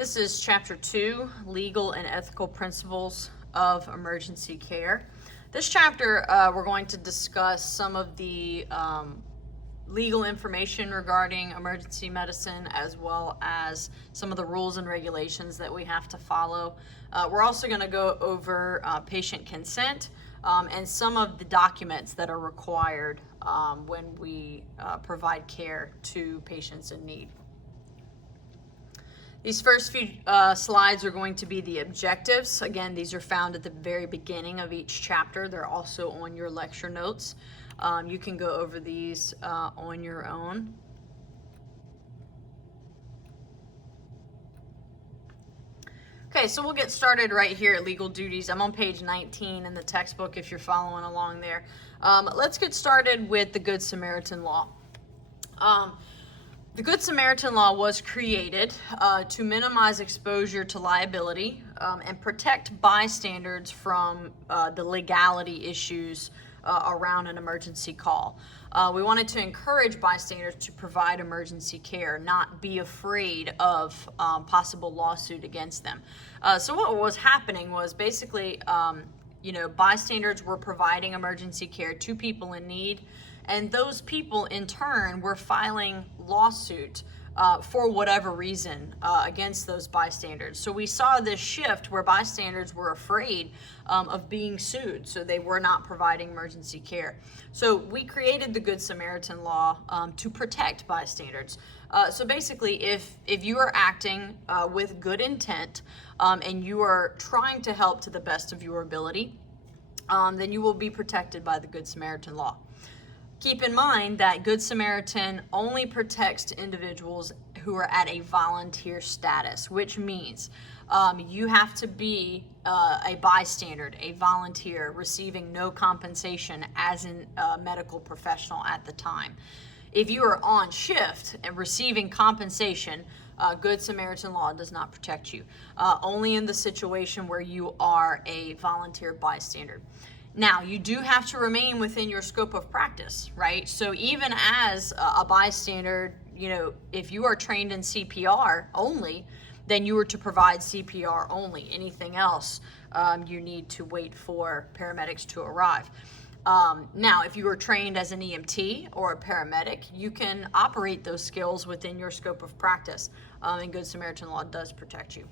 This is Chapter 2, Legal and Ethical Principles of Emergency Care. This chapter, we're going to discuss some of the legal information regarding emergency medicine, as well as some of the rules and regulations that we have to follow. We're also going to go over patient consent and some of the documents that are required when we provide care to patients in need. These first few slides are going to be the objectives. Again, these are found at the very beginning of each chapter. They're also on your lecture notes. You can go over these on your own. Okay, so we'll get started right here at legal duties. I'm on page 19 in the textbook if you're following along there. Let's get started with the Good Samaritan Law. The Good Samaritan Law was created to minimize exposure to liability and protect bystanders from the legality issues around an emergency call. We wanted to encourage bystanders to provide emergency care, not be afraid of possible lawsuit against them. So what was happening was basically, bystanders were providing emergency care to people in need, and those people in turn were filing lawsuit for whatever reason against those bystanders. So we saw this shift where bystanders were afraid of being sued, so they were not providing emergency care. So we created the Good Samaritan Law to protect bystanders. So basically, if you are acting with good intent and you are trying to help to the best of your ability, then you will be protected by the Good Samaritan Law. Keep in mind that Good Samaritan only protects individuals who are at a volunteer status, which means you have to be a bystander, a volunteer, receiving no compensation as a medical professional at the time. If you are on shift and receiving compensation, Good Samaritan Law does not protect you, only in the situation where you are a volunteer bystander. Now, you do have to remain within your scope of practice, right? So even as a bystander, if you are trained in CPR only, then you are to provide CPR only. Anything else, you need to wait for paramedics to arrive. Now, if you are trained as an EMT or a paramedic, you can operate those skills within your scope of practice, and Good Samaritan Law does protect you.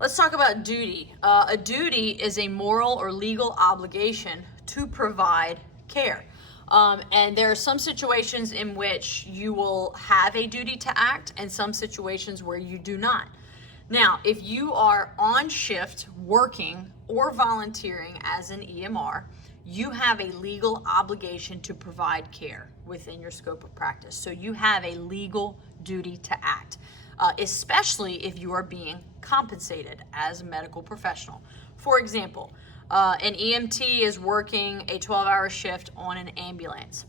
Let's talk about duty. A duty is a moral or legal obligation to provide care. And there are some situations in which you will have a duty to act and some situations where you do not. Now, if you are on shift working or volunteering as an EMR, you have a legal obligation to provide care within your scope of practice. So you have a legal duty to act, especially if you are being compensated as a medical professional. For example, an EMT is working a 12-hour shift on an ambulance.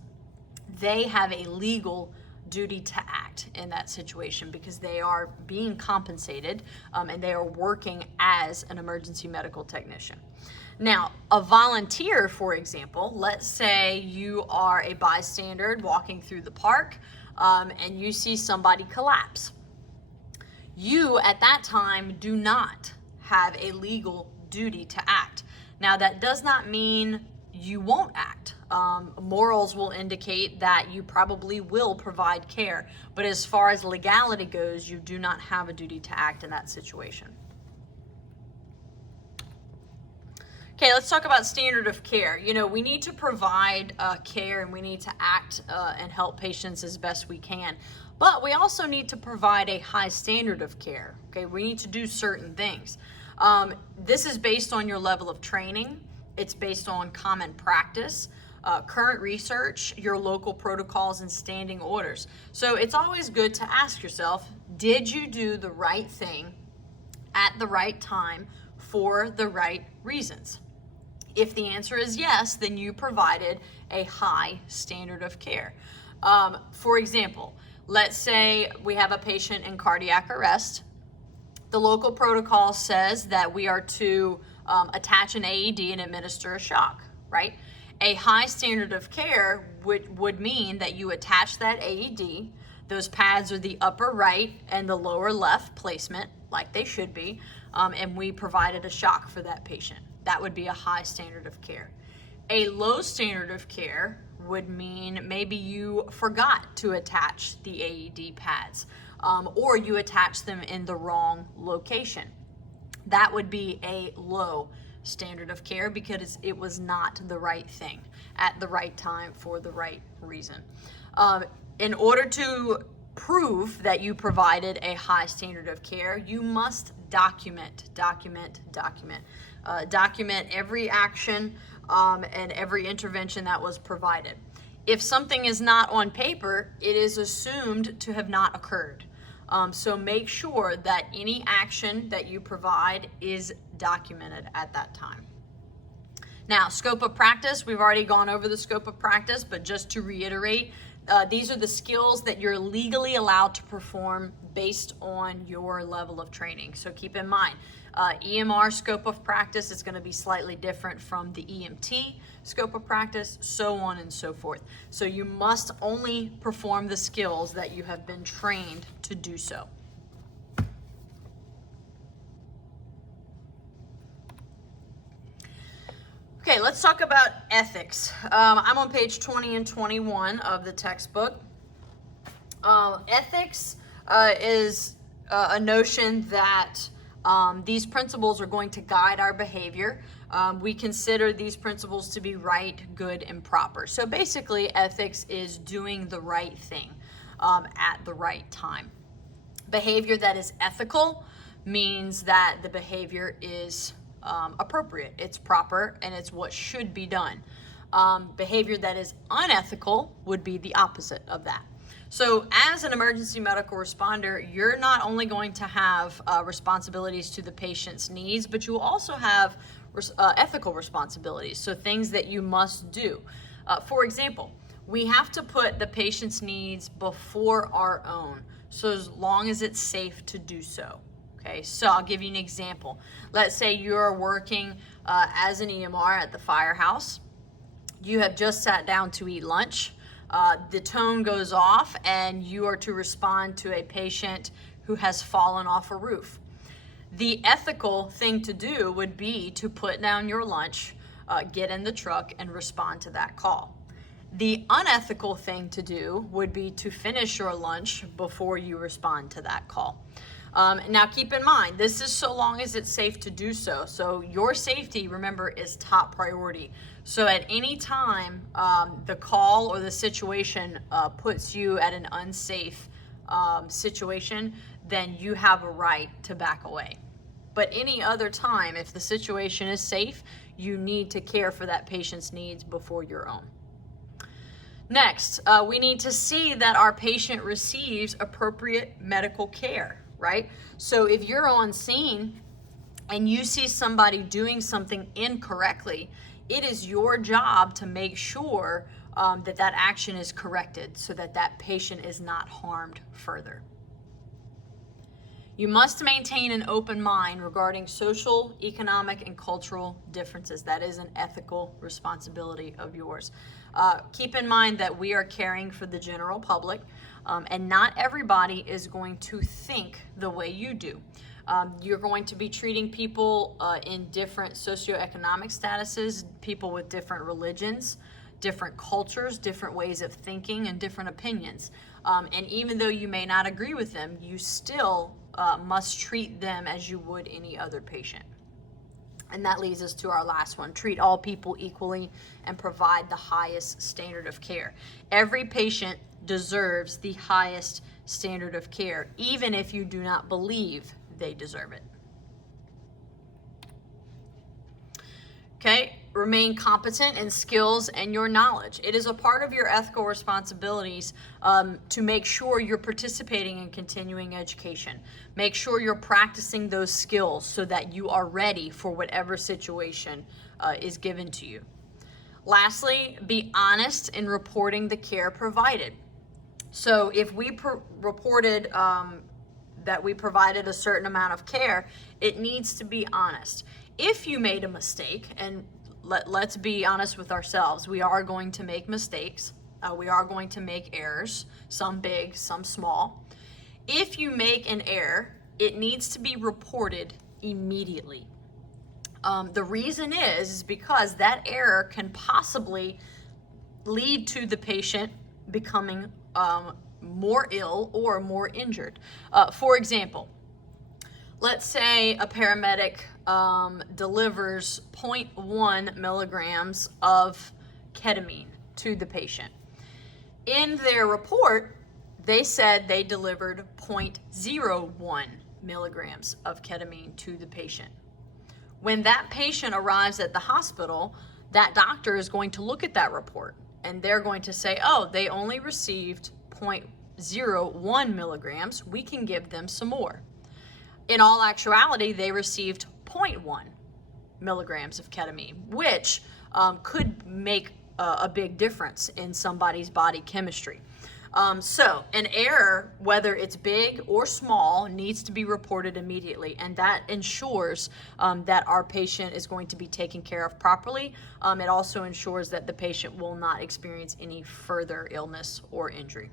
They have a legal duty to act in that situation because they are being compensated and they are working as an emergency medical technician. Now, a volunteer, for example, let's say you are a bystander walking through the park and you see somebody collapse. You, at that time, do not have a legal duty to act. Now, that does not mean you won't act. Morals will indicate that you probably will provide care, but as far as legality goes, you do not have a duty to act in that situation. Okay, let's talk about standard of care. We need to provide care and we need to act and help patients as best we can. But we also need to provide a high standard of care. Okay, we need to do certain things. This is based on your level of training. It's based on common practice, current research, your local protocols, and standing orders. So it's always good to ask yourself, did you do the right thing at the right time for the right reasons? If the answer is yes, then you provided a high standard of care. For example, let's say we have a patient in cardiac arrest. The local protocol says that we are to attach an AED and administer a shock, right? A high standard of care would mean that you attach that AED, Those pads are the upper right and the lower left placement, like they should be, and we provided a shock for that patient. That would be a high standard of care. A low standard of care would mean maybe you forgot to attach the AED pads, or you attached them in the wrong location. That would be a low standard of care because it was not the right thing at the right time for the right reason. In order to prove that you provided a high standard of care, you must document every action and every intervention that was provided. If something is not on paper, it is assumed to have not occurred. So make sure that any action that you provide is documented at that time. Now, scope of practice, we've already gone over the scope of practice, but just to reiterate, these are the skills that you're legally allowed to perform based on your level of training. So keep in mind, EMR scope of practice is going to be slightly different from the EMT scope of practice, so on and so forth. So you must only perform the skills that you have been trained to do so. Okay, let's talk about ethics. I'm on page 20 and 21 of the textbook. Ethics is a notion that these principles are going to guide our behavior. We consider these principles to be right, good, and proper. So basically, ethics is doing the right thing at the right time. Behavior that is ethical means that the behavior is appropriate, it's proper, and it's what should be done. Behavior that is unethical would be the opposite of that. So as an emergency medical responder, you're not only going to have responsibilities to the patient's needs, but you will also have ethical responsibilities, so things that you must do. For example, we have to put the patient's needs before our own, so as long as it's safe to do so. Okay, so I'll give you an example. Let's say you're working as an EMR at the firehouse. You have just sat down to eat lunch. The tone goes off and you are to respond to a patient who has fallen off a roof. The ethical thing to do would be to put down your lunch, get in the truck, and respond to that call. The unethical thing to do would be to finish your lunch before you respond to that call. Now keep in mind, this is so long as it's safe to do so. So your safety, remember, is top priority. So at any time the call or the situation puts you at an unsafe situation, then you have a right to back away. But any other time, if the situation is safe, you need to care for that patient's needs before your own. Next, we need to see that our patient receives appropriate medical care. Right? So if you're on scene and you see somebody doing something incorrectly, it is your job to make sure that that action is corrected so that that patient is not harmed further. You must maintain an open mind regarding social, economic, and cultural differences. That is an ethical responsibility of yours. Keep in mind that we are caring for the general public, and not everybody is going to think the way you do. You're going to be treating people in different socioeconomic statuses, people with different religions, different cultures, different ways of thinking, and different opinions. And even though you may not agree with them, you still must treat them as you would any other patient. And that leads us to our last one: treat all people equally and provide the highest standard of care. Every patient deserves the highest standard of care, even if you do not believe they deserve it. Okay, remain competent in skills and your knowledge. It is a part of your ethical responsibilities to make sure you're participating in continuing education. Make sure you're practicing those skills so that you are ready for whatever situation is given to you. Lastly, be honest in reporting the care provided. So if we reported that we provided a certain amount of care, it needs to be honest. If you made a mistake, and let's be honest with ourselves, we are going to make mistakes. We are going to make errors, some big, some small. If you make an error, it needs to be reported immediately. The reason is because that error can possibly lead to the patient becoming more ill or more injured. For example, let's say a paramedic delivers 0.1 milligrams of ketamine to the patient. In their report, they said they delivered 0.01 milligrams of ketamine to the patient. When that patient arrives at the hospital, that doctor is going to look at that report and they're going to say, oh, they only received 0.01 milligrams. We can give them some more. In all actuality, they received 0.1 milligrams of ketamine, which could make a big difference in somebody's body chemistry. So an error, whether it's big or small, needs to be reported immediately, and that ensures that our patient is going to be taken care of properly. It also ensures that the patient will not experience any further illness or injury.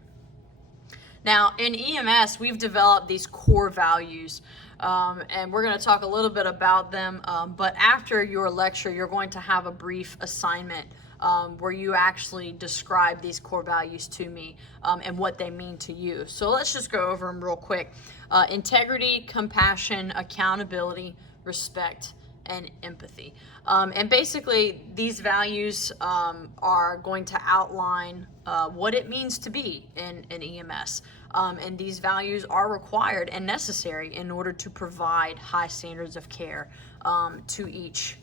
Now, in EMS, we've developed these core values, and we're going to talk a little bit about them, but after your lecture, you're going to have a brief assignment where you actually describe these core values to me and what they mean to you. So let's just go over them real quick. Integrity, compassion, accountability, respect, and empathy. And basically, these values are going to outline what it means to be in EMS. And these values are required and necessary in order to provide high standards of care to each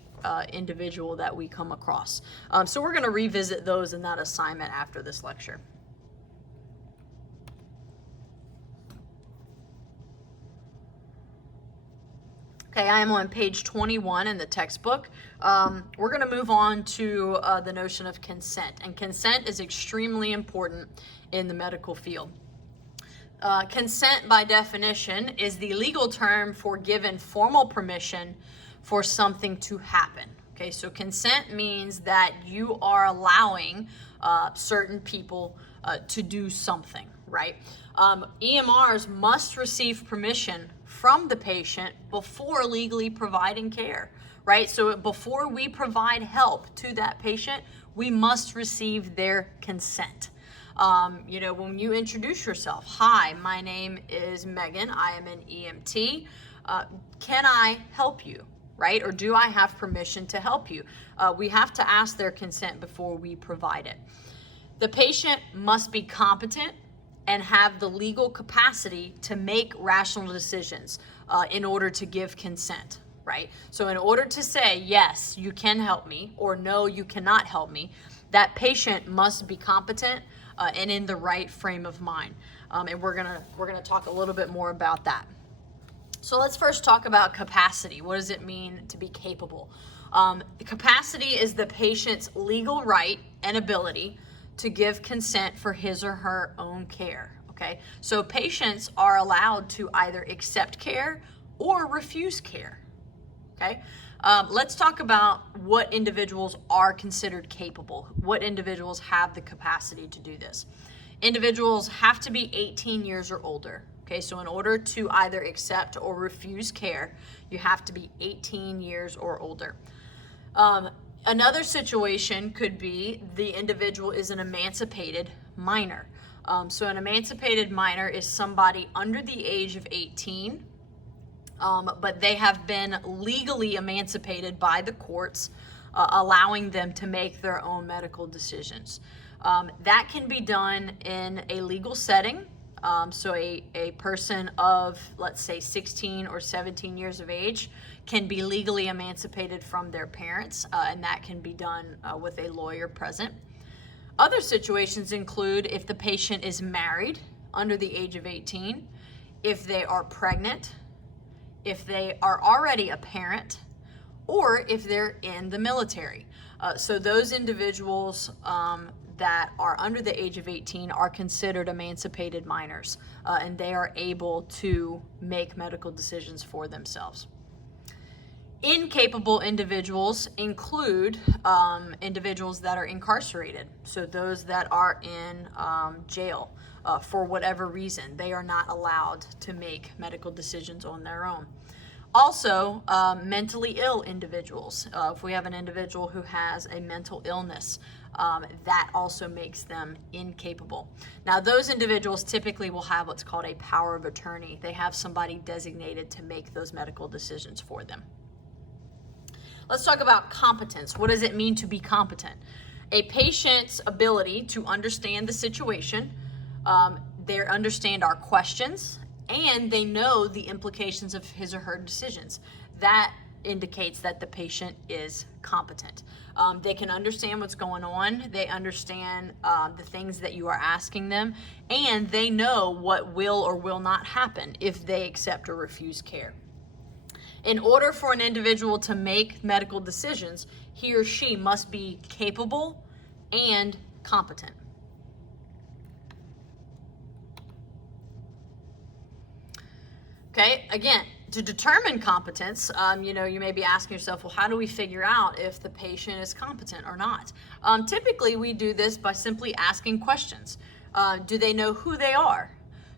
individual that we come across. So we're going to revisit those in that assignment after this lecture. Okay, I am on page 21 in the textbook. We're going to move on to the notion of consent, and consent is extremely important in the medical field. Consent, by definition, is the legal term for given formal permission for something to happen. Okay, so consent means that you are allowing certain people to do something, right? EMRs must receive permission from the patient before legally providing care, right? So before we provide help to that patient, we must receive their consent. When you introduce yourself, hi, my name is Megan, I am an EMT. Can I help you? Right? Or do I have permission to help you? We have to ask their consent before we provide it. The patient must be competent and have the legal capacity to make rational decisions in order to give consent, right? So in order to say, yes, you can help me, or no, you cannot help me, that patient must be competent and in the right frame of mind. And we're gonna talk a little bit more about that. So let's first talk about capacity. What does it mean to be capable? Capacity is the patient's legal right and ability to give consent for his or her own care, okay? So patients are allowed to either accept care or refuse care, okay? Let's talk about what individuals are considered capable, what individuals have the capacity to do this. Individuals have to be 18 years or older. Okay, so in order to either accept or refuse care, you have to be 18 years or older. Another situation could be the individual is an emancipated minor. So an emancipated minor is somebody under the age of 18, but they have been legally emancipated by the courts, allowing them to make their own medical decisions. That can be done in a legal setting. So a person of, let's say, 16 or 17 years of age can be legally emancipated from their parents, and that can be done with a lawyer present. Other situations include if the patient is married under the age of 18, if they are pregnant, if they are already a parent, or if they're in the military. So those individuals that are under the age of 18 are considered emancipated minors, and they are able to make medical decisions for themselves. Incapable individuals include individuals that are incarcerated, so those that are in jail for whatever reason. They are not allowed to make medical decisions on their own. Also, mentally ill individuals. If we have an individual who has a mental illness, that also makes them incapable. Now, those individuals typically will have what's called a power of attorney. They have somebody designated to make those medical decisions for them. Let's talk about competence. What does it mean to be competent? A patient's ability to understand the situation, they understand our questions, and they know the implications of his or her decisions. That indicates that the patient is competent. They can understand what's going on. They understand the things that you are asking them, and they know what will or will not happen if they accept or refuse care. In order for an individual to make medical decisions, he or she must be capable and competent. Okay, again, to determine competence, you may be asking yourself, well, how do we figure out if the patient is competent or not? Typically, we do this by simply asking questions. Do they know who they are?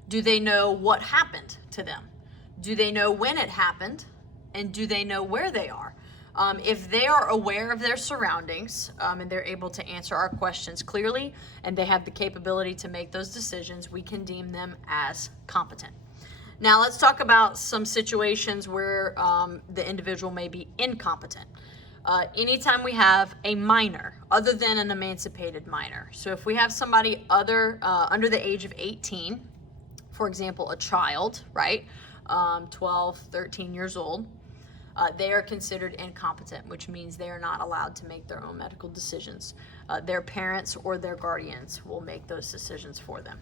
Do they know what happened to them? Do they know when it happened? And do they know where they are? If they are aware of their surroundings and they're able to answer our questions clearly and they have the capability to make those decisions, we can deem them as competent. Now let's talk about some situations where the individual may be incompetent. Anytime we have a minor, other than an emancipated minor. So if we have somebody under the age of 18, for example, a child, right? 12, 13 years old, they are considered incompetent, which means they are not allowed to make their own medical decisions. Their parents or their guardians will make those decisions for them.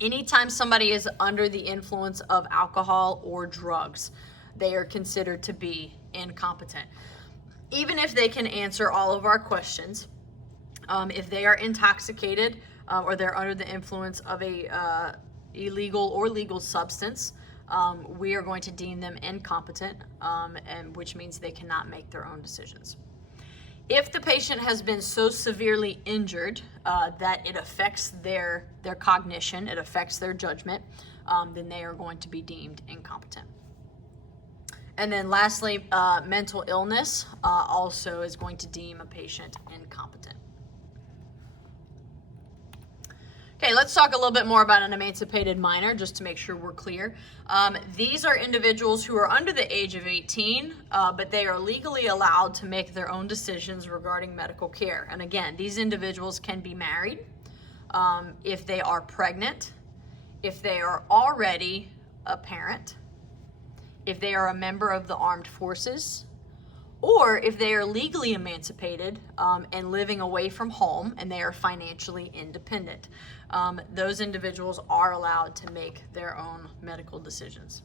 Anytime somebody is under the influence of alcohol or drugs, they are considered to be incompetent. Even if they can answer all of our questions, if they are intoxicated or they're under the influence of a illegal or legal substance, we are going to deem them incompetent, and which means they cannot make their own decisions. If the patient has been so severely injured that it affects their cognition, it affects their judgment, then they are going to be deemed incompetent. And then lastly, mental illness also is going to deem a patient incompetent. Okay, let's talk a little bit more about an emancipated minor, just to make sure we're clear. These are individuals who are under the age of 18, but they are legally allowed to make their own decisions regarding medical care. And again, these individuals can be married, if they are pregnant, if they are already a parent, if they are a member of the armed forces, or if they are legally emancipated and living away from home and they are financially independent. Those individuals are allowed to make their own medical decisions.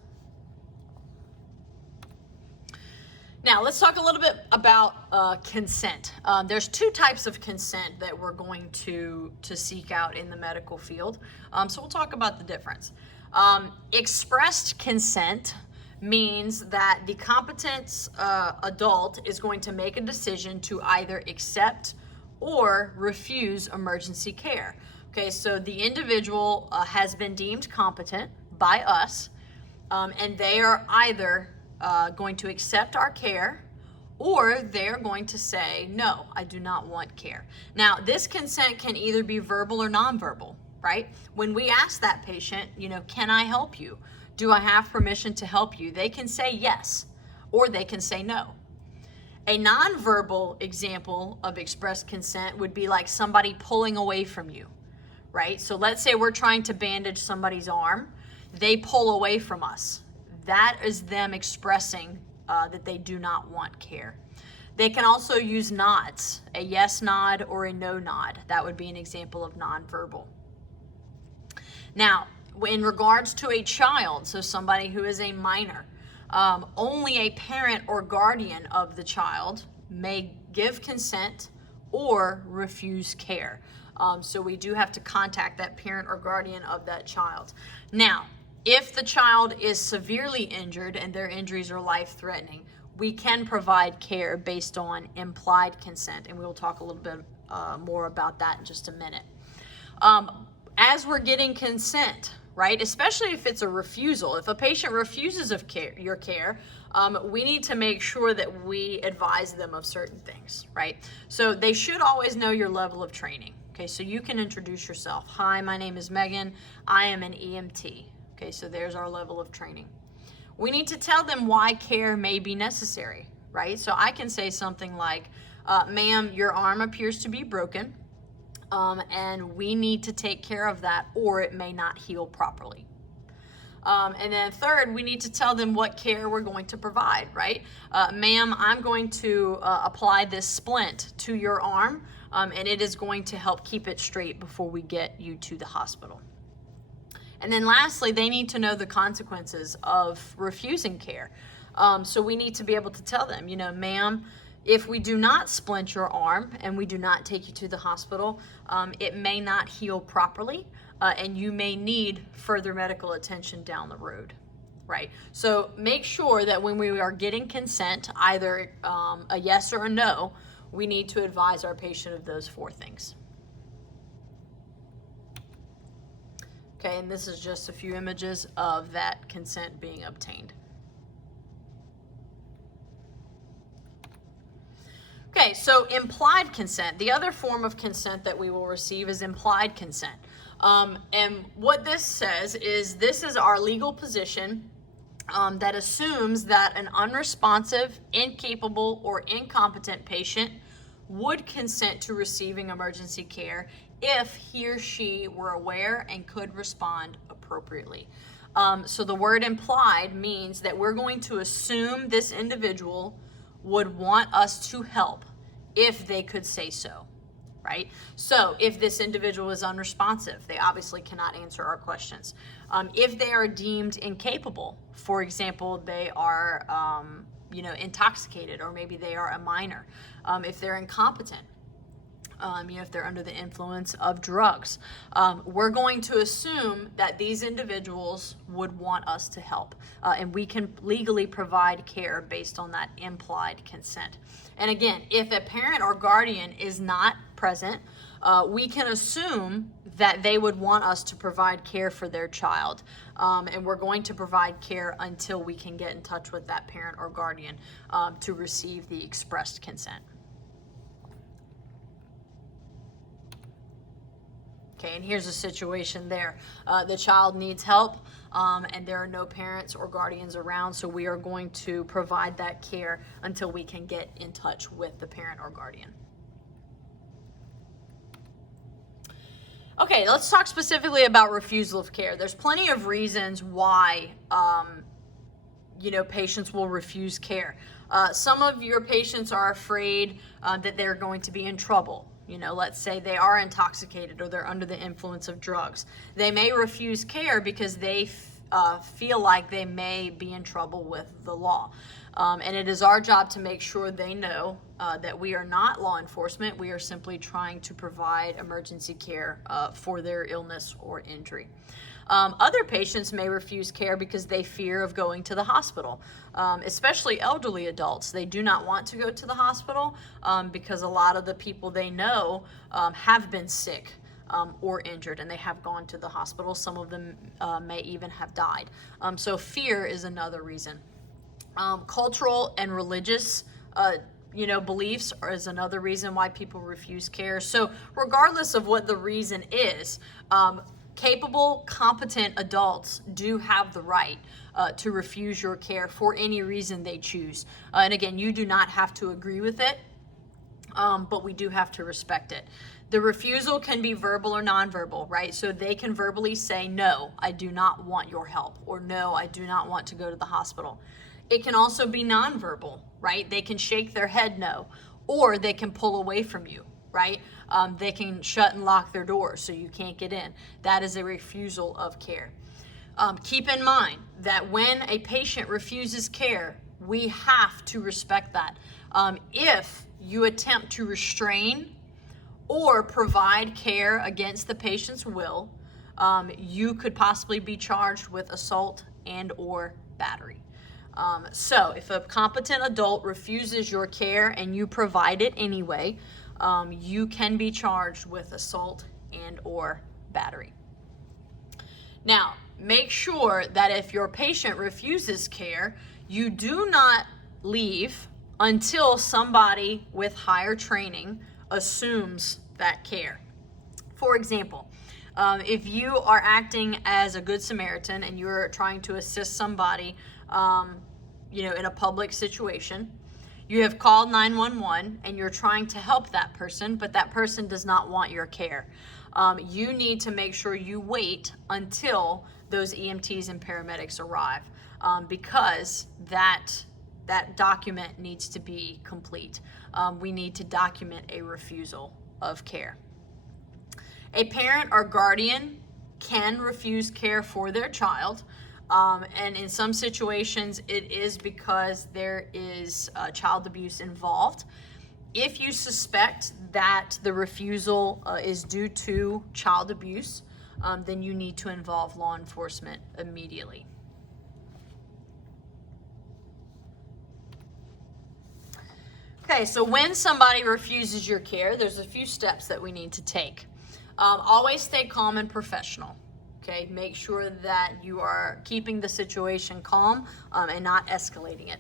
Now, let's talk a little bit about consent. There's two types of consent that we're going to seek out in the medical field. So we'll talk about the difference. Expressed consent means that the competent adult is going to make a decision to either accept or refuse emergency care. Okay, so the individual has been deemed competent by us, and they are either going to accept our care, or they're going to say, no, I do not want care. Now, this consent can either be verbal or nonverbal, right? When we ask that patient, can I help you? Do I have permission to help you? They can say yes, or they can say no. A nonverbal example of expressed consent would be like somebody pulling away from you, right? So let's say we're trying to bandage somebody's arm. They pull away from us. That is them expressing that they do not want care. They can also use nods, a yes nod or a no nod. That would be an example of nonverbal. Now, in regards to a child, so somebody who is a minor, only a parent or guardian of the child may give consent or refuse care. So we do have to contact that parent or guardian of that child. Now, if the child is severely injured and their injuries are life-threatening, we can provide care based on implied consent, and we will talk a little bit more about that in just a minute. As we're getting consent, right, especially if it's a refusal, if a patient refuses of your care, we need to make sure that we advise them of certain things, right? So they should always know your level of training. Okay, so you can introduce yourself. Hi, my name is Megan. I am an EMT. Okay, so there's our level of training. We need to tell them why care may be necessary, right? So I can say something like, ma'am, your arm appears to be broken, and we need to take care of that, or it may not heal properly. And then third, we need to tell them what care we're going to provide, right? Ma'am, I'm going to apply this splint to your arm, and it is going to help keep it straight before we get you to the hospital. And then lastly, they need to know the consequences of refusing care. So we need to be able to tell them, ma'am, if we do not splint your arm and we do not take you to the hospital, it may not heal properly, and you may need further medical attention down the road, right? So make sure that when we are getting consent, either a yes or a no, we need to advise our patient of those 4 things. Okay, and this is just a few images of that consent being obtained. Okay, so implied consent. The other form of consent that we will receive is implied consent. And what this says is this is our legal position that assumes that an unresponsive, incapable, or incompetent patient would consent to receiving emergency care if he or she were aware and could respond appropriately. So the word implied means that we're going to assume this individual would want us to help if they could say so, right? So if this individual is unresponsive, they obviously cannot answer our questions. If they are deemed incapable, for example, they are intoxicated, or maybe they are a minor. If they're incompetent, if they're under the influence of drugs, we're going to assume that these individuals would want us to help, and we can legally provide care based on that implied consent. And again, if a parent or guardian is not present, we can assume that they would want us to provide care for their child, and we're going to provide care until we can get in touch with that parent or guardian to receive the expressed consent. Okay, and here's a situation there. The child needs help, and there are no parents or guardians around, so we are going to provide that care until we can get in touch with the parent or guardian. Okay, let's talk specifically about refusal of care. There's plenty of reasons why patients will refuse care. Some of your patients are afraid that they're going to be in trouble. Let's say they are intoxicated or they're under the influence of drugs. They may refuse care because they feel like they may be in trouble with the law. And it is our job to make sure they know that we are not law enforcement. We are simply trying to provide emergency care for their illness or injury. Other patients may refuse care because they fear of going to the hospital, especially elderly adults. They do not want to go to the hospital because a lot of the people they know have been sick or injured, and they have gone to the hospital. Some of them may even have died. So fear is another reason. Cultural and religious beliefs is another reason why people refuse care. So regardless of what the reason is, capable, competent adults do have the right to refuse your care for any reason they choose. And again, you do not have to agree with it, but we do have to respect it. The refusal can be verbal or nonverbal, right? So they can verbally say, no, I do not want your help, or no, I do not want to go to the hospital. It can also be nonverbal, right? They can shake their head no, or they can pull away from you, right? They can shut and lock their doors so you can't get in. That is a refusal of care. Keep in mind that when a patient refuses care, we have to respect that. If you attempt to restrain or provide care against the patient's will, you could possibly be charged with assault and or battery. So if a competent adult refuses your care and you provide it anyway, you can be charged with assault and or battery. Now, make sure that if your patient refuses care, you do not leave until somebody with higher training assumes that care. For example, if you are acting as a good Samaritan and you're trying to assist somebody, in a public situation, you have called 911 and you're trying to help that person, but that person does not want your care. You need to make sure you wait until those EMTs and paramedics arrive, because that document needs to be complete. We need to document a refusal of care. A parent or guardian can refuse care for their child, and in some situations it is because there is child abuse involved. If you suspect that the refusal is due to child abuse, then you need to involve law enforcement immediately. Okay, so when somebody refuses your care, there's a few steps that we need to take. Always stay calm and professional. Okay, make sure that you are keeping the situation calm and not escalating it.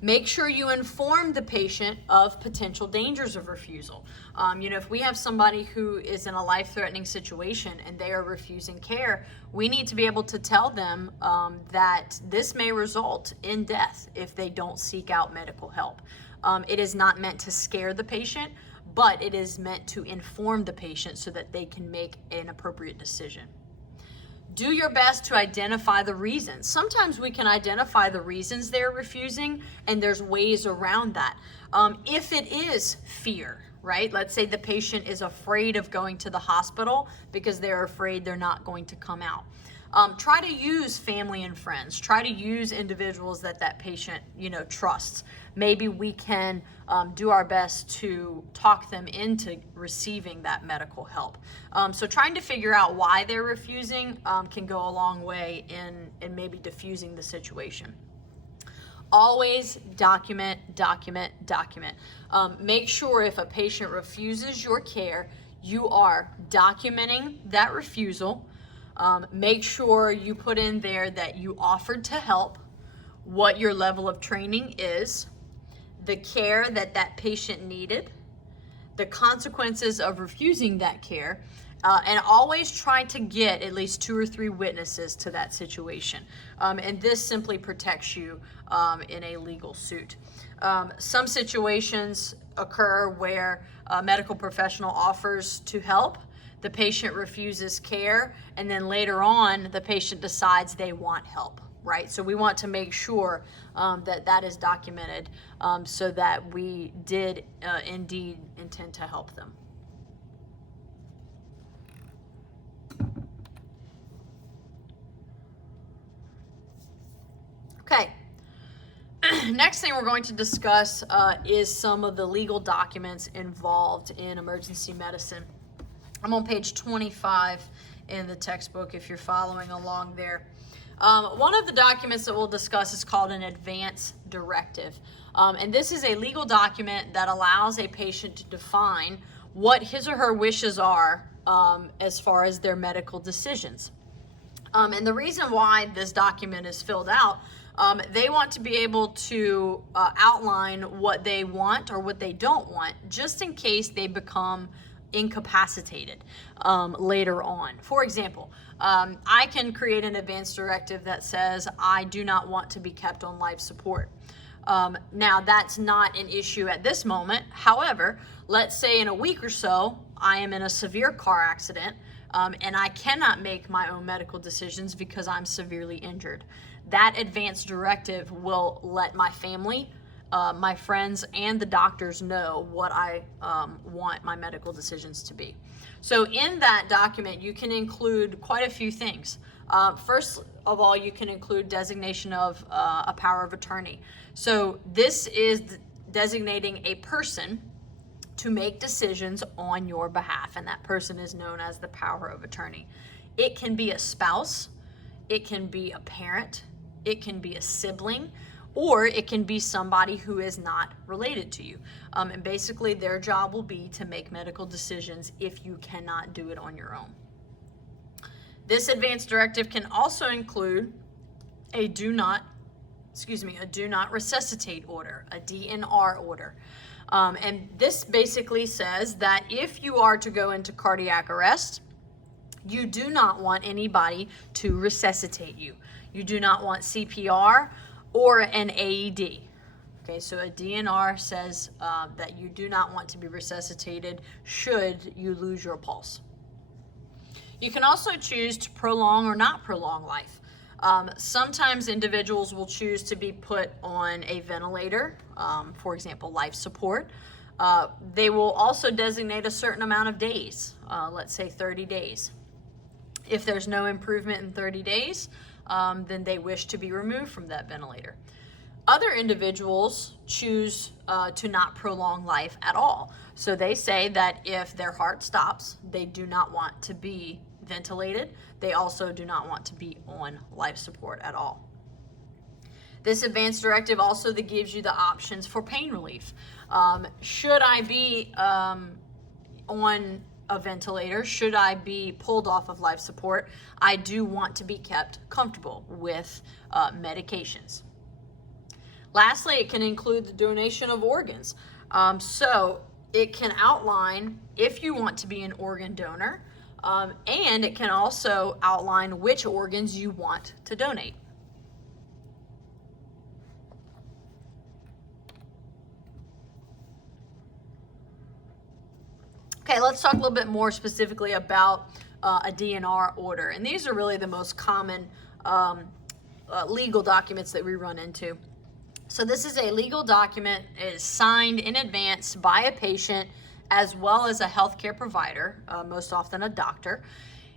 Make sure you inform the patient of potential dangers of refusal. If we have somebody who is in a life-threatening situation and they are refusing care, we need to be able to tell them that this may result in death if they don't seek out medical help. It is not meant to scare the patient, but it is meant to inform the patient so that they can make an appropriate decision. Do your best to identify the reasons. Sometimes we can identify the reasons they're refusing, and there's ways around that. If it is fear, right? Let's say the patient is afraid of going to the hospital because they're afraid they're not going to come out. Try to use family and friends. Try to use individuals that patient, trusts. Maybe we can do our best to talk them into receiving that medical help. So trying to figure out why they're refusing can go a long way in maybe diffusing the situation. Always document. Make sure if a patient refuses your care, you are documenting that refusal. Make sure you put in there that you offered to help, what your level of training is, the care that patient needed, the consequences of refusing that care, and always try to get at least 2 or 3 witnesses to that situation. And this simply protects you in a legal suit. Some situations occur where a medical professional offers to help, the patient refuses care, and then later on the patient decides they want help, right? So we want to make sure that is documented so that we did indeed intend to help them. Okay. Next thing we're going to discuss is some of the legal documents involved in emergency medicine. I'm on page 25 in the textbook if you're following along there. One of the documents that we'll discuss is called an advance directive. And this is a legal document that allows a patient to define what his or her wishes are as far as their medical decisions. And the reason why this document is filled out, they want to be able to outline what they want or what they don't want, just in case they become incapacitated later on. For example, I can create an advance directive that says I do not want to be kept on life support. Now that's not an issue at this moment. However, let's say in a week or so I am in a severe car accident and I cannot make my own medical decisions because I'm severely injured. That advance directive will let my family, my friends, and the doctors know what I want my medical decisions to be. So in that document, you can include quite a few things. First of all, you can include designation of a power of attorney. So this is designating a person to make decisions on your behalf, and that person is known as the power of attorney. It can be a spouse, it can be a parent, it can be a sibling, or it can be somebody who is not related to you. And basically their job will be to make medical decisions if you cannot do it on your own. This advance directive can also include a do not resuscitate order, a DNR order. And this basically says that if you are to go into cardiac arrest, you do not want anybody to resuscitate you. You do not want CPR or an AED. Okay, so a DNR says that you do not want to be resuscitated should you lose your pulse. You can also choose to prolong or not prolong life. Sometimes individuals will choose to be put on a ventilator, for example, life support. They will also designate a certain amount of days, let's say 30 days. If there's no improvement in 30 days, then they wish to be removed from that ventilator. Other individuals choose to not prolong life at all. So they say that if their heart stops, they do not want to be ventilated. They also do not want to be on life support at all. This advance directive also that gives you the options for pain relief. Should I be on a ventilator, should I be pulled off of life support, I do want to be kept comfortable with medications. Lastly, it can include the donation of organs. So it can outline if you want to be an organ donor, and it can also outline which organs you want to donate. Okay, let's talk a little bit more specifically about a DNR order. And these are really the most common legal documents that we run into. So this is a legal document. It is signed in advance by a patient as well as a healthcare provider, most often a doctor.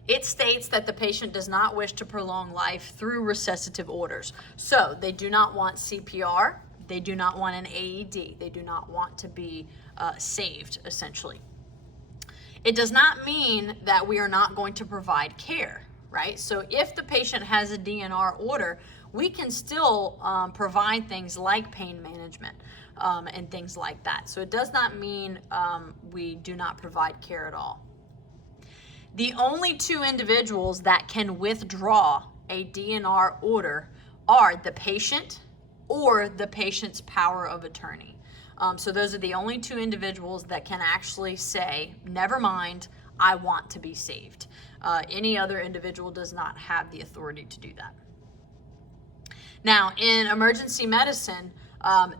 It states that the patient does not wish to prolong life through resuscitative orders. So they do not want CPR. They do not want an AED. They do not want to be saved, essentially. It does not mean that we are not going to provide care, right? So if the patient has a DNR order, we can still provide things like pain management and things like that. So it does not mean we do not provide care at all. The only two individuals that can withdraw a DNR order are the patient or the patient's power of attorney. So those are the only two individuals that can actually say, never mind, I want to be saved. Any other individual does not have the authority to do that. Now, in emergency medicine,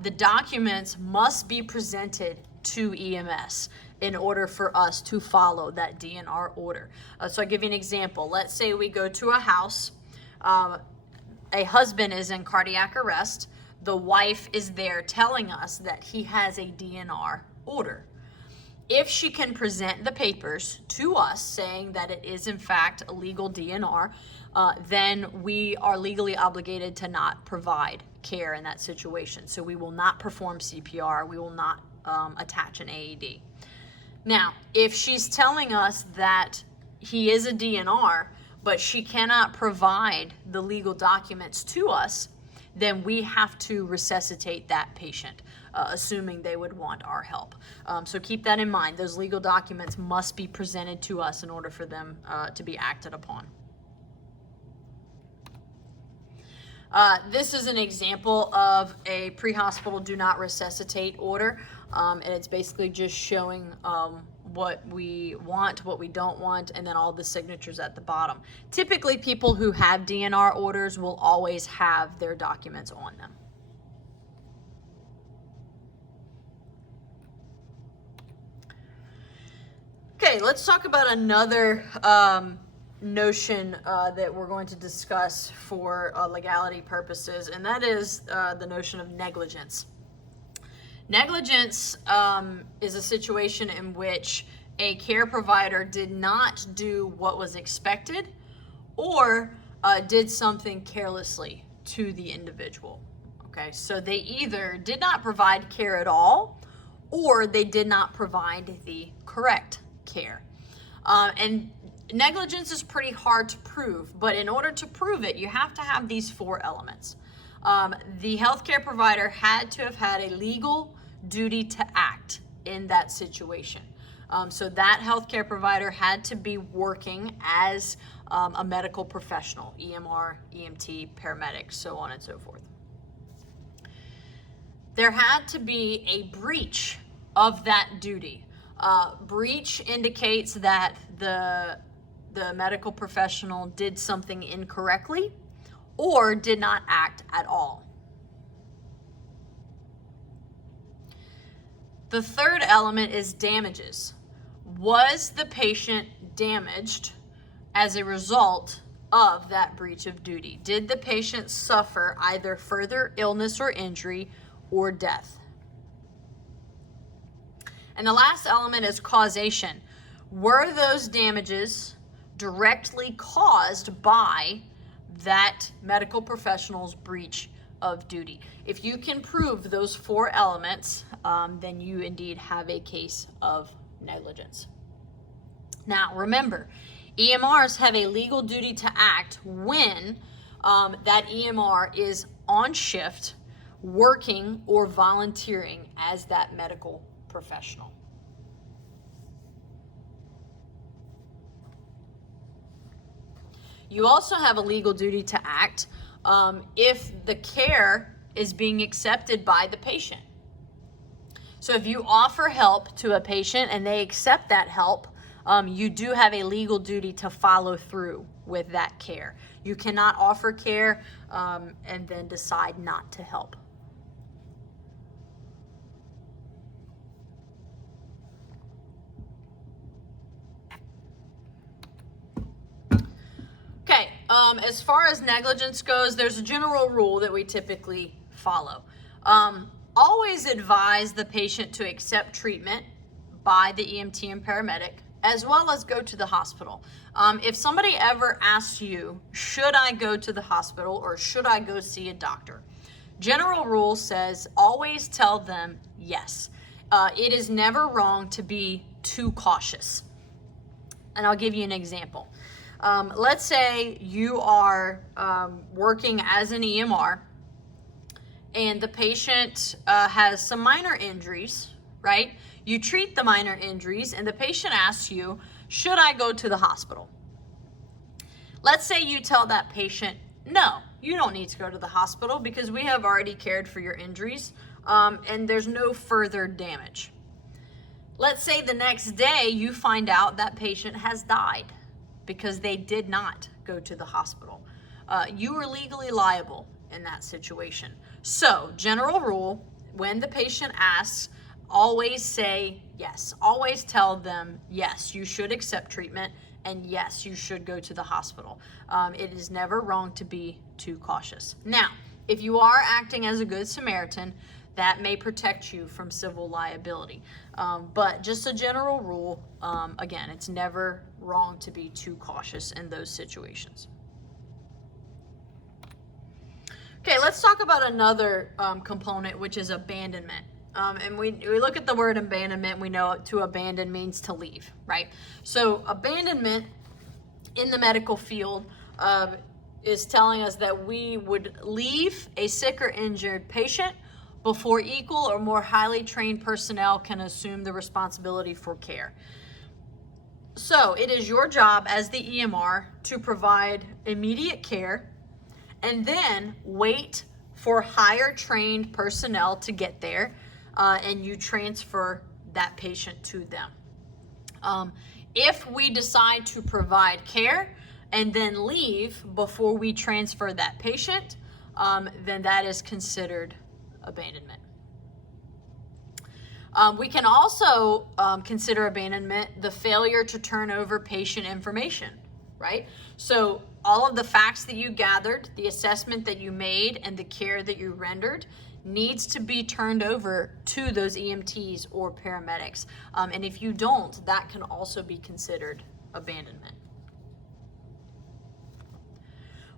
the documents must be presented to EMS in order for us to follow that DNR order. So I'll give you an example. Let's say we go to a house, a husband is in cardiac arrest, the wife is there telling us that he has a DNR order. If she can present the papers to us saying that it is in fact a legal DNR, then we are legally obligated to not provide care in that situation. So we will not perform CPR, we will not attach an AED. Now, if she's telling us that he is a DNR, but she cannot provide the legal documents to us, then we have to resuscitate that patient, assuming they would want our help. So keep that in mind. Those legal documents must be presented to us in order for them to be acted upon. This is an example of a pre-hospital do not resuscitate order, and it's basically just showing what we want, what we don't want, and then all the signatures at the bottom. Typically, people who have DNR orders will always have their documents on them. Okay, let's talk about another notion that we're going to discuss for legality purposes, and that is the notion of negligence. Negligence is a situation in which a care provider did not do what was expected or did something carelessly to the individual. Okay, so they either did not provide care at all or they did not provide the correct care. And negligence is pretty hard to prove, but in order to prove it, you have to have these four elements. The healthcare provider had to have had a legal duty to act in that situation. So that healthcare provider had to be working as a medical professional, EMR, EMT, paramedic, so on and so forth. There had to be a breach of that duty. Breach indicates that the medical professional did something incorrectly or did not act at all. The third element is damages. Was the patient damaged as a result of that breach of duty? Did the patient suffer either further illness or injury or death? And the last element is causation. Were those damages directly caused by that medical professional's breach of duty? If you can prove those four elements, then you indeed have a case of negligence. Now, remember, EMRs have a legal duty to act when that EMR is on shift, working, or volunteering as that medical professional. You also have a legal duty to act if the care is being accepted by the patient. So if you offer help to a patient and they accept that help, you do have a legal duty to follow through with that care. You cannot offer care and then decide not to help. Okay, as far as negligence goes, there's a general rule that we typically follow. Always advise the patient to accept treatment by the EMT and paramedic, as well as go to the hospital. If somebody ever asks you, should I go to the hospital or should I go see a doctor? General rule says always tell them yes. It is never wrong to be too cautious. And I'll give you an example. Let's say you are working as an EMR and the patient has some minor injuries, right? You treat the minor injuries and the patient asks you, should I go to the hospital? Let's say you tell that patient, no, you don't need to go to the hospital because we have already cared for your injuries and there's no further damage. Let's say the next day you find out that patient has died because they did not go to the hospital. You are legally liable in that situation. So, general rule, when the patient asks, always say yes. Always tell them yes, you should accept treatment, and yes, you should go to the hospital. It is never wrong to be too cautious. Now, if you are acting as a good Samaritan, that may protect you from civil liability. But just a general rule, again, it's never wrong to be too cautious in those situations. Okay, let's talk about another component, which is abandonment. And we look at the word abandonment, we know to abandon means to leave, right? So abandonment in the medical field is telling us that we would leave a sick or injured patient before equal or more highly trained personnel can assume the responsibility for care. So it is your job as the EMR to provide immediate care and then wait for higher trained personnel to get there and you transfer that patient to them. If we decide to provide care and then leave before we transfer that patient, then that is considered abandonment. We can also consider abandonment the failure to turn over patient information, right? So all of the facts that you gathered, the assessment that you made, and the care that you rendered needs to be turned over to those EMTs or paramedics. And if you don't, that can also be considered abandonment.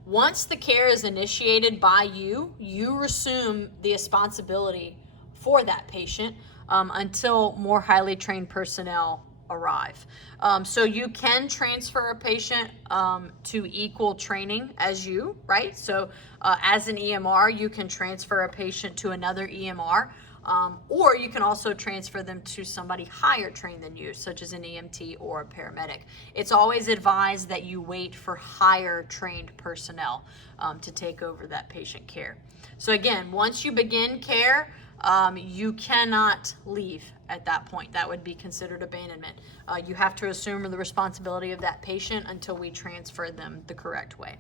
Once the care is initiated by you, you assume the responsibility for that patient until more highly trained personnel arrive. So you can transfer a patient to equal training as you, right? So as an EMR, you can transfer a patient to another EMR, or you can also transfer them to somebody higher trained than you, such as an EMT or a paramedic. It's always advised that you wait for higher trained personnel to take over that patient care. So again, once you begin care, you cannot leave at that point. That would be considered abandonment. You have to assume the responsibility of that patient until we transfer them the correct way.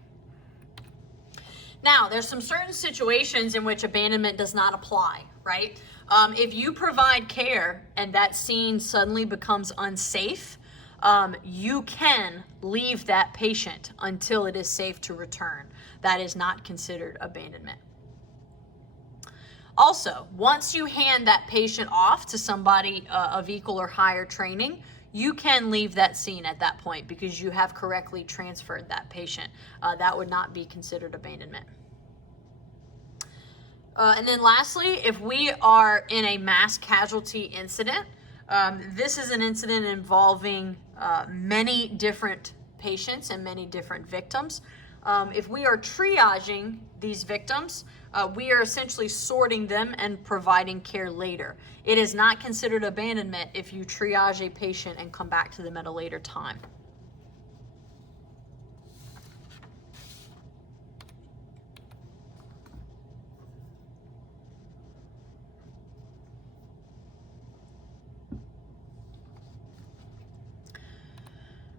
Now, there's some certain situations in which abandonment does not apply, right? If you provide care and that scene suddenly becomes unsafe, you can leave that patient until it is safe to return. That is not considered abandonment. Also, once you hand that patient off to somebody of equal or higher training, you can leave that scene at that point because you have correctly transferred that patient. That would not be considered abandonment. And then lastly, if we are in a mass casualty incident, this is an incident involving many different patients and many different victims. If we are triaging these victims, we are essentially sorting them and providing care later. It is not considered abandonment if you triage a patient and come back to them at a later time.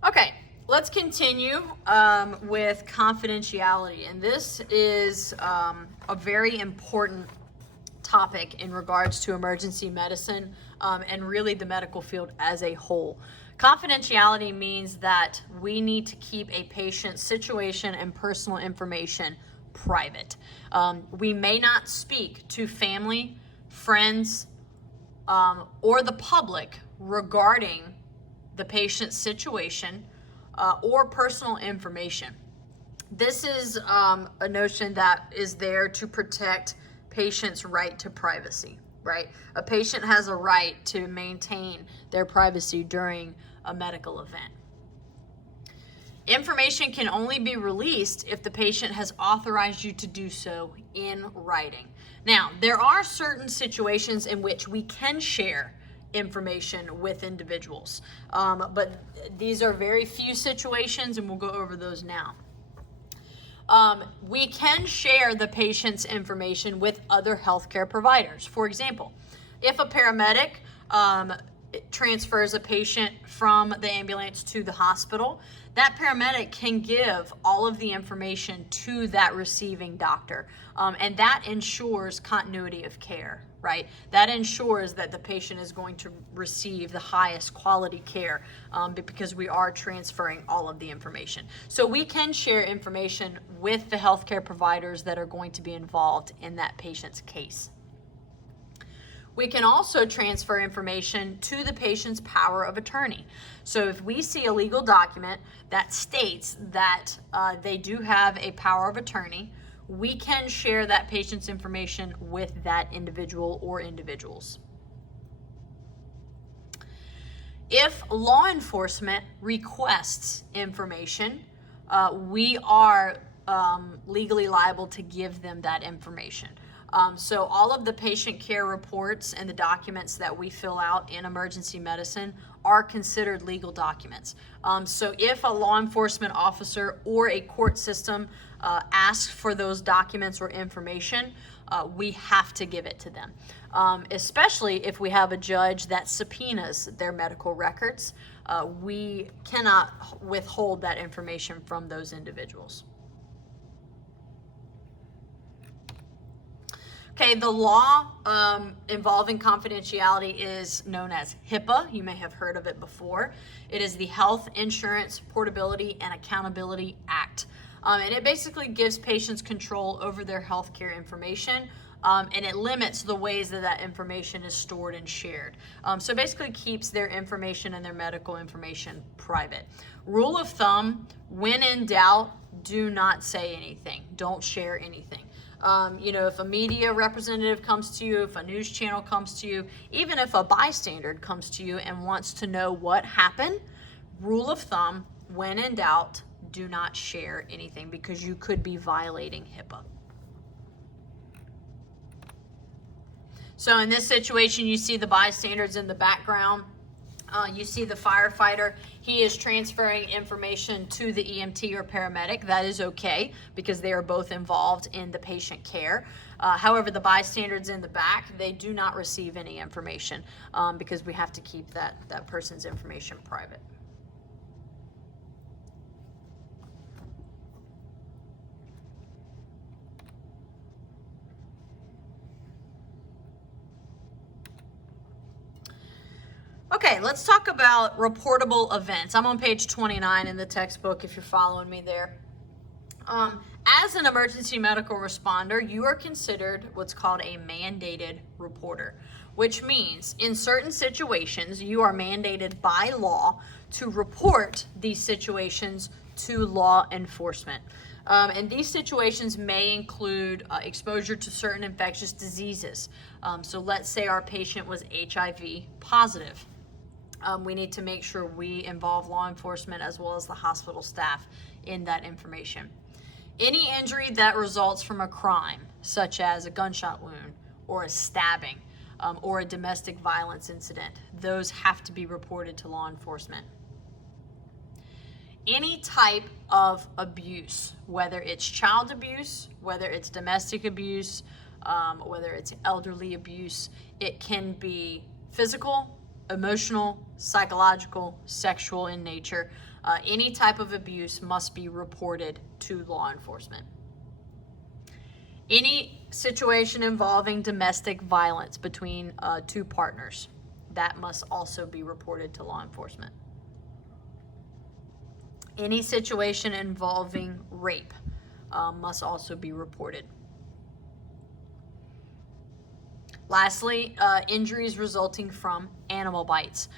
Okay, let's continue with confidentiality. And this is a very important topic in regards to emergency medicine and really the medical field as a whole. Confidentiality means that we need to keep a patient's situation and personal information private. We may not speak to family, friends, or the public regarding the patient's situation or personal information. This is a notion that is there to protect patients' right to privacy, right? A patient has a right to maintain their privacy during a medical event. Information can only be released if the patient has authorized you to do so in writing. Now, there are certain situations in which we can share information with individuals, but these are very few situations, and we'll go over those now. We can share the patient's information with other healthcare providers. For example, if a paramedic transfers a patient from the ambulance to the hospital, that paramedic can give all of the information to that receiving doctor, and that ensures continuity of care, right? That ensures that the patient is going to receive the highest quality care because we are transferring all of the information. So we can share information with the healthcare providers that are going to be involved in that patient's case. We can also transfer information to the patient's power of attorney. So if we see a legal document that states that they do have a power of attorney, we can share that patient's information with that individual or individuals. If law enforcement requests information, we are legally liable to give them that information. So all of the patient care reports and the documents that we fill out in emergency medicine are considered legal documents. So if a law enforcement officer or a court system asks for those documents or information, we have to give it to them. Especially if we have a judge that subpoenas their medical records, we cannot withhold that information from those individuals. Okay, the law involving confidentiality is known as HIPAA. You may have heard of it before. It is the Health Insurance Portability and Accountability Act. And it basically gives patients control over their healthcare information, and it limits the ways that that information is stored and shared. So basically keeps their information and their medical information private. Rule of thumb, when in doubt, do not say anything. Don't share anything. If a media representative comes to you, if a news channel comes to you, even if a bystander comes to you and wants to know what happened, rule of thumb, when in doubt, do not share anything because you could be violating HIPAA. So in this situation, you see the bystanders in the background. You see the firefighter. He is transferring information to the EMT or paramedic. That is okay because they are both involved in the patient care. However, the bystanders in the back, they do not receive any information because we have to keep that person's information private. Okay, let's talk about reportable events. I'm on page 29 in the textbook if you're following me there. As an emergency medical responder, you are considered what's called a mandated reporter, which means in certain situations, you are mandated by law to report these situations to law enforcement. And these situations may include exposure to certain infectious diseases. So let's say our patient was HIV positive. We need to make sure we involve law enforcement as well as the hospital staff in that information. Any injury that results from a crime, such as a gunshot wound or a stabbing or a domestic violence incident, those have to be reported to law enforcement. Any type of abuse, whether it's child abuse, whether it's domestic abuse, whether it's elderly abuse, it can be physical, emotional, psychological, sexual in nature. Any type of abuse must be reported to law enforcement. Any situation involving domestic violence between two partners, that must also be reported to law enforcement. Any situation involving rape must also be reported. Lastly, injuries resulting from animal bites.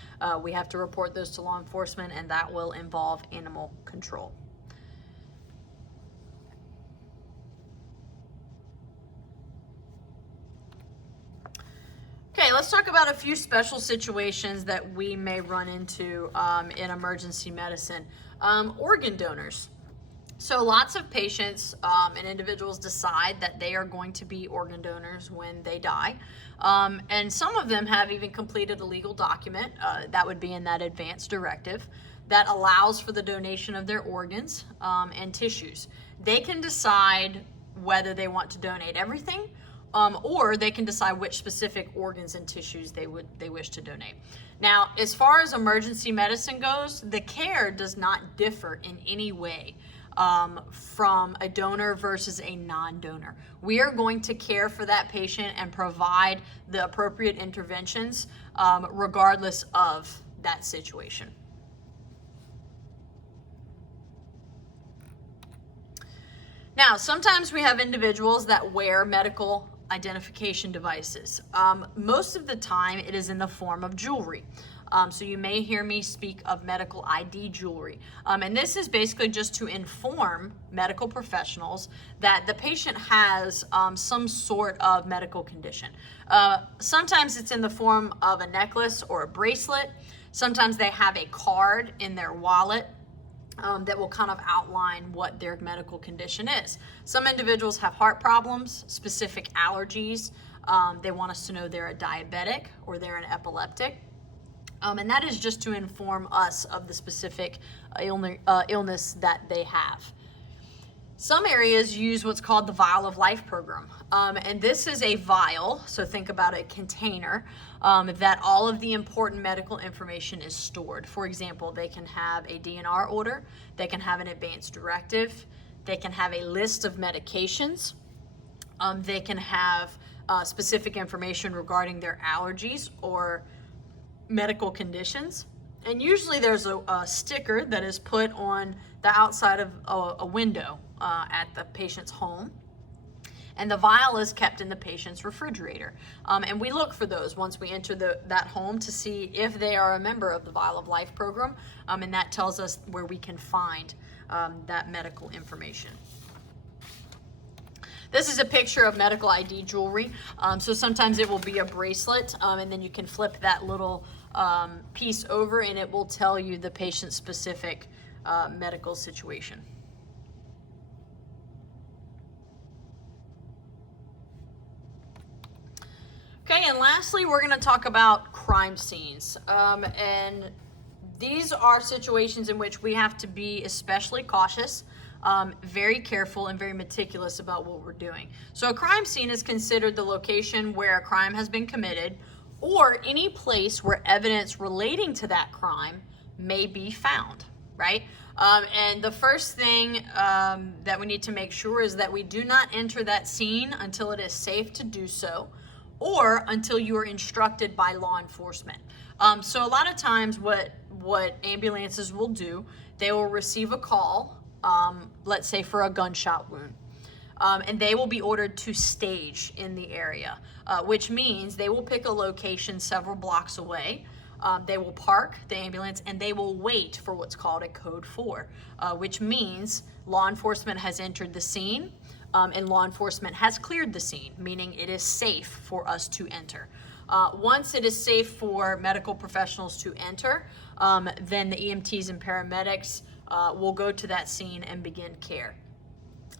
We have to report those to law enforcement, and that will involve animal control. Okay, let's talk about a few special situations that we may run into in emergency medicine. Organ donors. So lots of patients and individuals decide that they are going to be organ donors when they die. And some of them have even completed a legal document, that would be in that advance directive, that allows for the donation of their organs and tissues. They can decide whether they want to donate everything or they can decide which specific organs and tissues they wish to donate. Now, as far as emergency medicine goes, the care does not differ in any way from a donor versus a non-donor. We are going to care for that patient and provide the appropriate interventions regardless of that situation. Now, sometimes we have individuals that wear medical identification devices. Most of the time it is in the form of jewelry. So you may hear me speak of medical ID jewelry. And this is basically just to inform medical professionals that the patient has some sort of medical condition. Sometimes it's in the form of a necklace or a bracelet. Sometimes they have a card in their wallet that will kind of outline what their medical condition is. Some individuals have heart problems, specific allergies. They want us to know they're a diabetic or they're an epileptic. And that is just to inform us of the specific illness that they have. Some areas use what's called the Vial of Life program. And this is a vial, so think about a container, that all of the important medical information is stored. For example, they can have a DNR order, they can have an advance directive, they can have a list of medications, they can have specific information regarding their allergies or medical conditions. And usually there's a sticker that is put on the outside of a window at the patient's home. And the vial is kept in the patient's refrigerator. And we look for those once we enter that home to see if they are a member of the Vial of Life program. And that tells us where we can find that medical information. This is a picture of medical ID jewelry. So sometimes it will be a bracelet, and then you can flip that little piece over and it will tell you the patient specific medical situation. Okay, and lastly, we're going to talk about crime scenes. And these are situations in which we have to be especially cautious, very careful, and very meticulous about what we're doing. So a crime scene is considered the location where a crime has been committed or any place where evidence relating to that crime may be found, right? And the first thing that we need to make sure is that we do not enter that scene until it is safe to do so, or until you are instructed by law enforcement. So a lot of times what ambulances will do, they will receive a call, let's say for a gunshot wound, and they will be ordered to stage in the area, which means they will pick a location several blocks away. They will park the ambulance and they will wait for what's called a code 4, which means law enforcement has entered the scene, and law enforcement has cleared the scene, meaning it is safe for us to enter. Once it is safe for medical professionals to enter, then the EMTs and paramedics will go to that scene and begin care.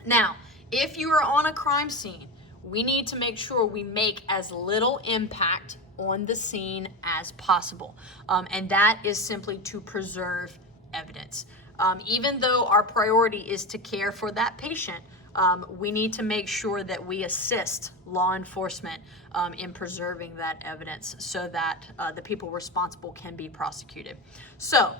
Now, if you are on a crime scene, we need to make sure we make as little impact on the scene as possible. And that is simply to preserve evidence. Even though our priority is to care for that patient, we need to make sure that we assist law enforcement in preserving that evidence so that the people responsible can be prosecuted. So,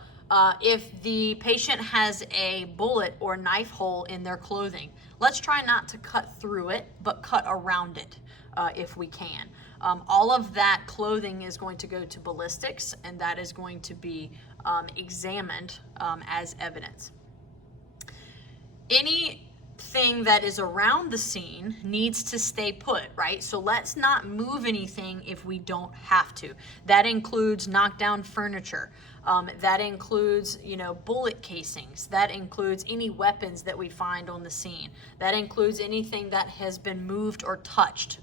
if the patient has a bullet or knife hole in their clothing, let's try not to cut through it, but cut around it if we can. All of that clothing is going to go to ballistics, and that is going to be examined as evidence. Anything that is around the scene needs to stay put, right? So let's not move anything if we don't have to. That includes knockdown furniture. That includes, bullet casings. That includes any weapons that we find on the scene. That includes anything that has been moved or touched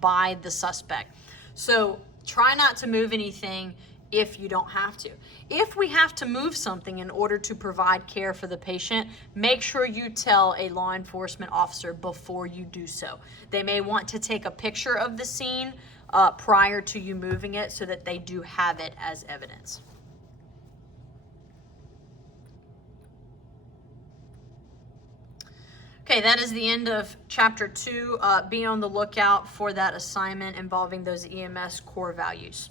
by the suspect. So try not to move anything if you don't have to. If we have to move something in order to provide care for the patient, make sure you tell a law enforcement officer before you do so. They may want to take a picture of the scene prior to you moving it so that they do have it as evidence. Okay, that is the end of chapter 2. Be on the lookout for that assignment involving those EMS core values.